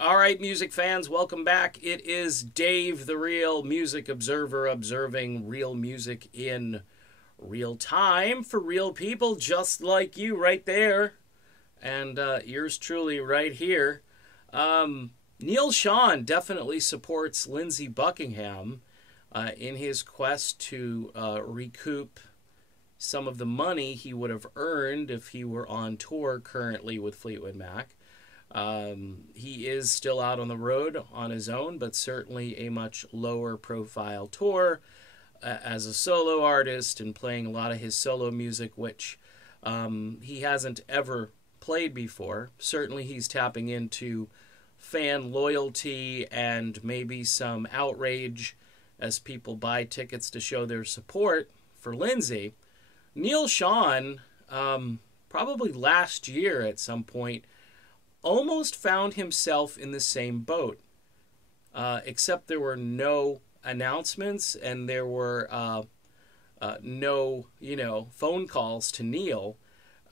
All right, music fans, welcome back. It is Dave, the Real Music Observer, observing real music in real time for real people just like you right there. And yours truly right here. Neal Schon definitely supports Lindsey Buckingham in his quest to recoup some of the money he would have earned if he were on tour currently with Fleetwood Mac. He is still out on the road on his own, but certainly a much lower profile tour as a solo artist and playing a lot of his solo music, which he hasn't ever played before. Certainly he's tapping into fan loyalty and maybe some outrage as people buy tickets to show their support for Lindsey. Neal Schon, probably last year at some point, almost found himself in the same boat, except there were no announcements and there were no, phone calls to Neal.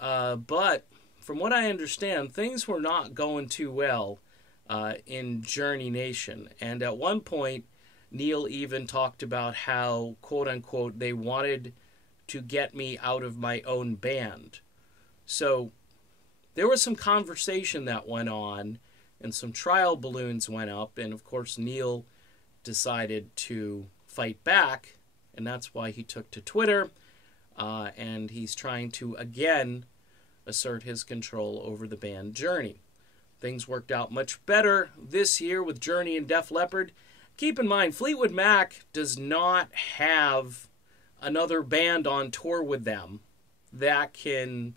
But from what I understand, things were not going too well in Journey Nation. And at one point, Neal even talked about how, quote unquote, they wanted to get me out of my own band. So there was some conversation that went on and some trial balloons went up. And of course, Neal decided to fight back. And that's why he took to Twitter. And he's trying to, again, assert his control over the band Journey. Things worked out much better this year with Journey and Def Leppard. Keep in mind, Fleetwood Mac does not have another band on tour with them that can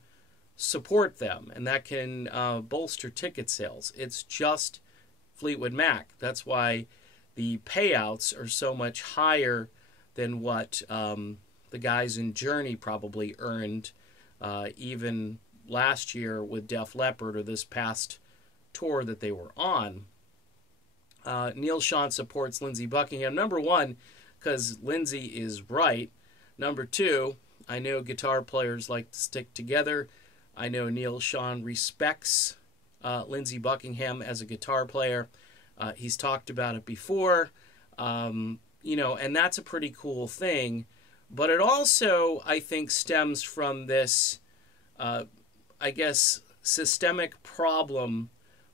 support them and that can bolster ticket sales. It's just Fleetwood Mac. That's why the payouts are so much higher than what the guys in Journey probably earned even last year with Def Leppard or this past tour that they were on. Neal Schon supports Lindsey Buckingham. Number one, because Lindsey is right. Number two, I know guitar players like to stick together. I know Neal Schon respects Lindsey Buckingham as a guitar player. He's talked about it before, and that's a pretty cool thing. But it also, I think, stems from this, systemic problem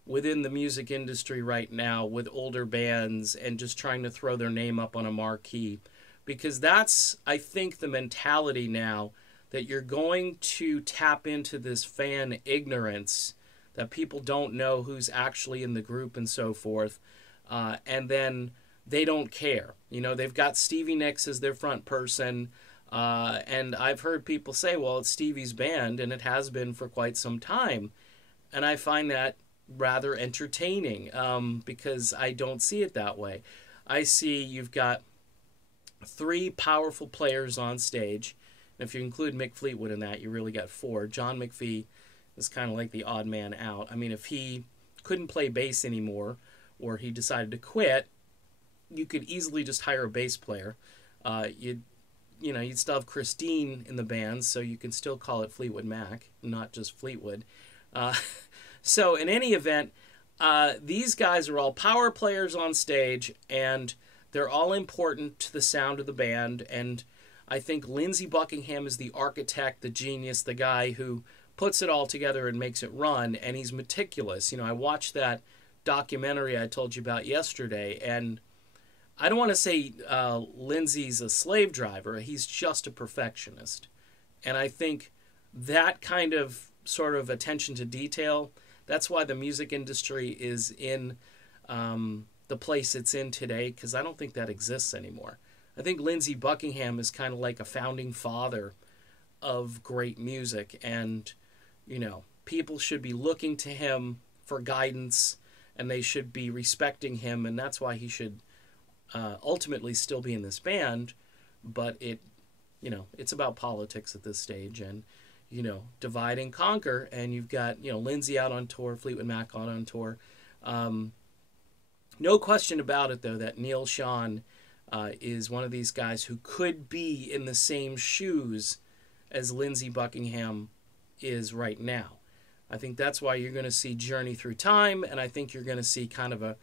within the music industry right now with older bands and just trying to throw their name up on a marquee. Because that's, I think, the mentality now, that you're going to tap into this fan ignorance, that people don't know who's actually in the group and so forth, and then they don't care. They've got Stevie Nicks as their front person, and I've heard people say, well, it's Stevie's band, and it has been for quite some time. And I find that rather entertaining because I don't see it that way. I see you've got three powerful players on stage. And if you include Mick Fleetwood in that, you really got four. John McPhee is kind of like the odd man out. I mean, if he couldn't play bass anymore or he decided to quit, you could easily just hire a bass player. You'd still have Christine in the band, so you can still call it Fleetwood Mac, not just Fleetwood. So in any event, these guys are all power players on stage, and they're all important to the sound of the band. And I think Lindsey Buckingham is the architect, the genius, the guy who puts it all together and makes it run, and he's meticulous. I watched that documentary I told you about yesterday, and I don't want to say Lindsey's a slave driver. He's just a perfectionist. And I think that kind of sort of attention to detail, that's why the music industry is in the place it's in today, because I don't think that exists anymore. I think Lindsey Buckingham is kind of like a founding father of great music, and, people should be looking to him for guidance, and they should be respecting him, and that's why he should ultimately still be in this band. But it's about politics at this stage, and divide and conquer, and you've got, Lindsey out on tour, Fleetwood Mac on tour. No question about it, though, that Neal Schon is one of these guys who could be in the same shoes as Lindsey Buckingham is right now. I think that's why you're going to see Journey Through Time, and I think you're going to see kind of a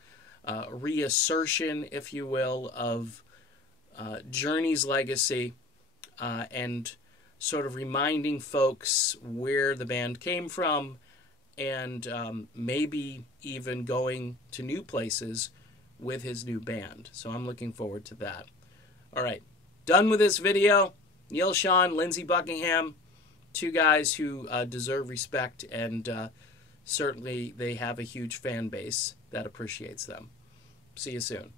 reassertion, if you will, of Journey's legacy, and sort of reminding folks where the band came from, and maybe even going to new places with his new band. So I'm looking forward to that. All right, done with this video. Neal, Schon, Lindsey, Buckingham, two guys who deserve respect, and certainly they have a huge fan base that appreciates them. See you soon.